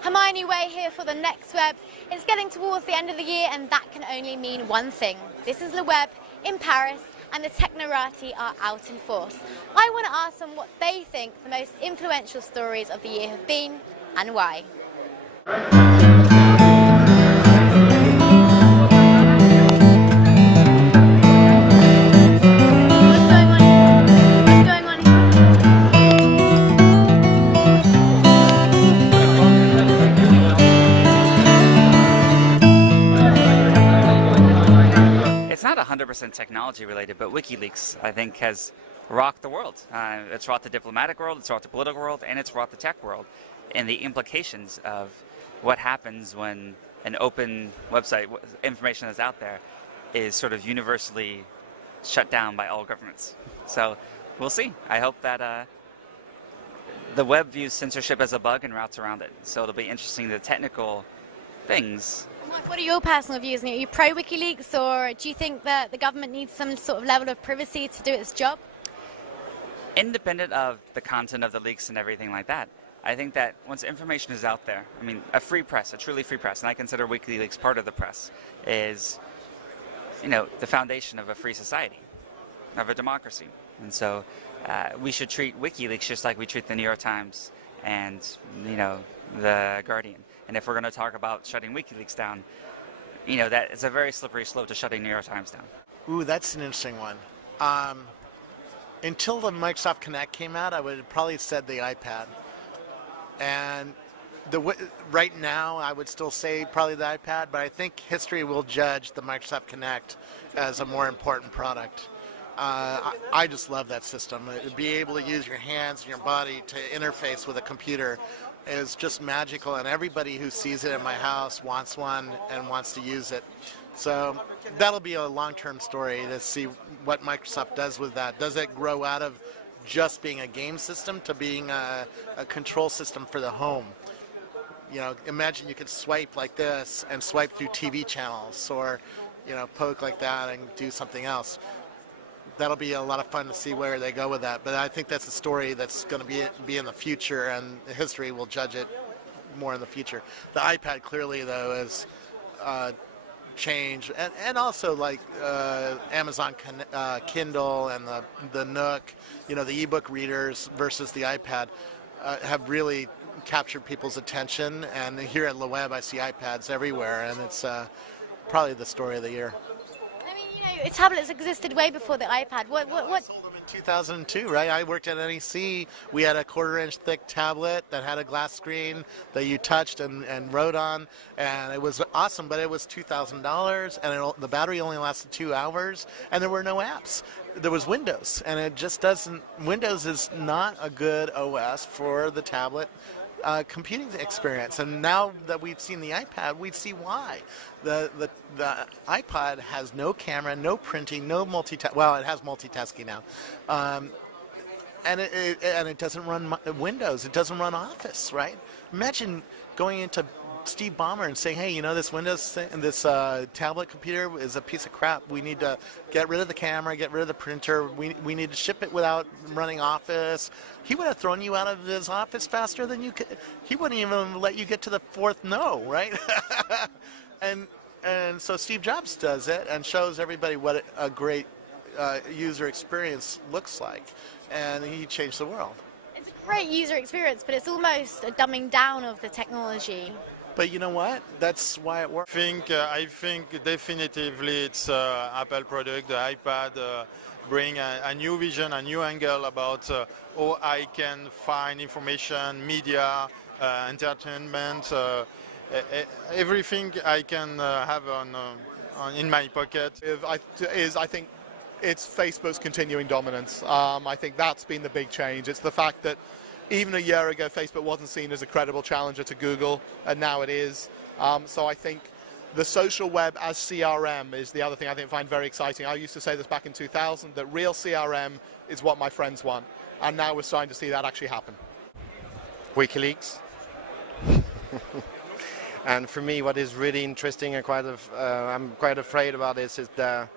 Hermione Way here for the next web. It's getting towards the end of the year and that can only mean one thing. This is Le Web in Paris and the Technorati are out in force. I want to ask them what they think the most influential stories of the year have been and why. It's not 100% technology related, but WikiLeaks, I think, has rocked the world. It's rocked the diplomatic world, it's rocked the political world, and it's rocked the tech world. And the implications of what happens when an open website, information that's out there, is sort of universally shut down by all governments. So we'll see. I hope that the web views censorship as a bug and routes around it. So it'll be interesting, the technical things. What are your personal views? Are you pro WikiLeaks, or do you think that the government needs some sort of level of privacy to do its job? Independent of the content of the leaks and everything like that, I think that once information is out there, I mean, a free press, a truly free press, and I consider WikiLeaks part of the press, is, you know, the foundation of a free society, of a democracy. And so we should treat WikiLeaks just like we treat the New York Times and, you know, the Guardian. And if we're going to talk about shutting WikiLeaks down, you know, that is a very slippery slope to shutting New York Times down. Ooh, that's an interesting one. Until the Microsoft Kinect came out, I would have probably said the iPad. And right now, I would still say probably the iPad, but I think history will judge the Microsoft Kinect as a more important product. I just love that system. To be able to use your hands and your body to interface with a computer is just magical, and everybody who sees it in my house wants one and wants to use it. So that'll be a long-term story to see what Microsoft does with that. Does it grow out of just being a game system to being a control system for the home? You know, imagine you could swipe like this and swipe through TV channels, or, you know, poke like that and do something else. That'll be a lot of fun to see where they go with that. But I think that's a story that's going to be in the future, and history will judge it more in the future. The iPad clearly, though, is change, and also like Amazon Kindle and the Nook, you know, the ebook readers versus the iPad have really captured people's attention. And here at Le Web, I see iPads everywhere, and it's probably the story of the year. I mean, you know, tablets existed way before the iPad. What? I sold them in 2002, right? I worked at NEC. We had a 1/4-inch thick tablet that had a glass screen that you touched and wrote on, and it was awesome. But it was $2,000, and the battery only lasted 2 hours, and there were no apps. There was Windows, and it just doesn't. Windows is not a good OS for the tablet computing experience. And now that we've seen the iPad, we see why. The iPod has no camera, no printing, no multitasking. Well, it has multitasking now, and it doesn't run Windows. It doesn't run Office, right? Imagine going into Steve Ballmer and saying, hey, you know, this Windows thing, this tablet computer is a piece of crap. We need to get rid of the camera, get rid of the printer. We need to ship it without running Office. He would have thrown you out of his office faster than you could. He wouldn't even let you get to the fourth no, right? and so Steve Jobs does it and shows everybody what a great user experience looks like, and he changed the world. It's a great user experience, but it's almost a dumbing down of the technology. But you know what? That's why it works. I think definitively it's Apple product. The iPad bring a new vision, a new angle about how I can find information, media, entertainment, everything I can have in my pocket. I think it's Facebook's continuing dominance. I think that's been the big change. It's the fact that even a year ago, Facebook wasn't seen as a credible challenger to Google, and now it is. So I think the social web as CRM is the other thing I find very exciting. I used to say this back in 2000, that real CRM is what my friends want. And now we're starting to see that actually happen. WikiLeaks. And for me, what is really interesting and I'm quite afraid about this is the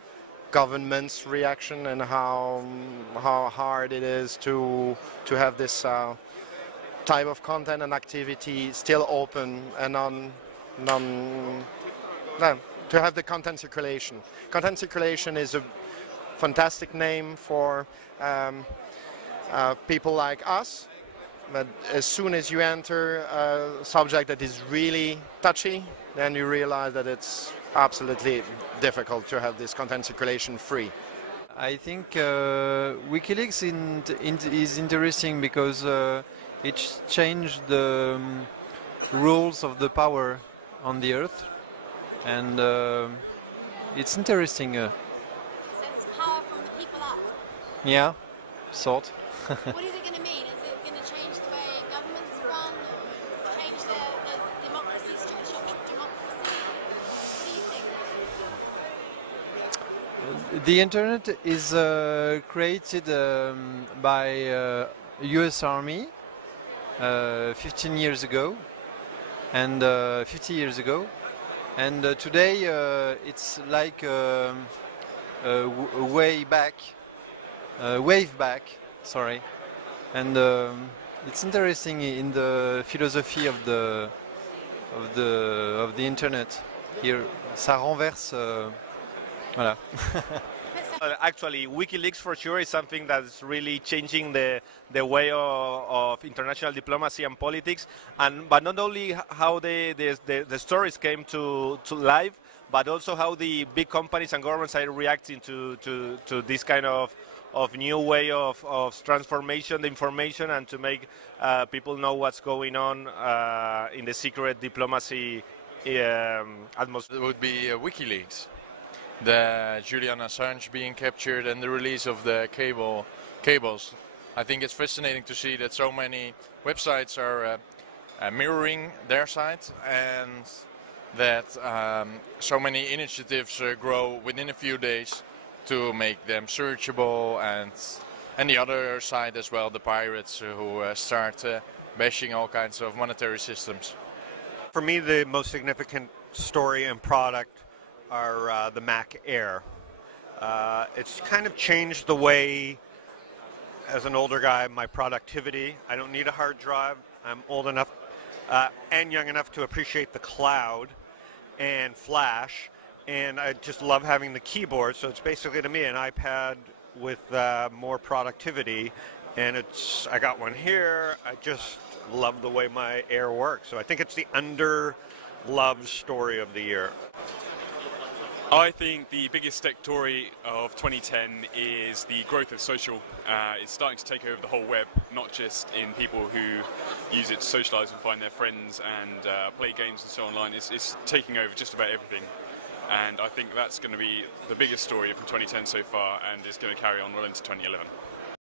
government's reaction and how hard it is to have this type of content and activity still open and to have the content circulation. Content circulation is a fantastic name for people like us, but as soon as you enter a subject that is really touchy, then you realize that it's absolutely difficult to have this content circulation free. I think WikiLeaks is interesting because it changed the rules of the power on the earth, and it's interesting. So it's power from the people up. Yeah, sort. What is it going to mean? Is it going to change the way governments run, or change the democracy, structure of democracy? What do you think? The internet is created by U.S. Army 15 years ago and 50 years ago, and today it's like wave back. Sorry, and it's interesting in the philosophy of the internet. Here, ça renverse. Voilà. Actually, WikiLeaks for sure is something that's really changing the way of international diplomacy and politics, but not only how the stories came to life, but also how the big companies and governments are reacting to this kind of new way of transformation, the information, and to make people know what's going on in the secret diplomacy atmosphere. It would be WikiLeaks. The Julian Assange being captured and the release of the cables. I think it's fascinating to see that so many websites are mirroring their site, and that so many initiatives grow within a few days to make them searchable, and the other side as well, the pirates who start bashing all kinds of monetary systems. For me, the most significant story and product are the Mac Air. It's kind of changed the way, as an older guy, my productivity. I don't need a hard drive. I'm old enough and young enough to appreciate the cloud and Flash, and I just love having the keyboard. So it's basically, to me, an iPad with more productivity, and I got one here. I just love the way my Air works. So I think it's the under-loved story of the year. I think the biggest tech story of 2010 is the growth of social. It's starting to take over the whole web, not just in people who use it to socialise and find their friends and play games and so online. It's taking over just about everything. And I think that's going to be the biggest story from 2010 so far, and is going to carry on well into 2011.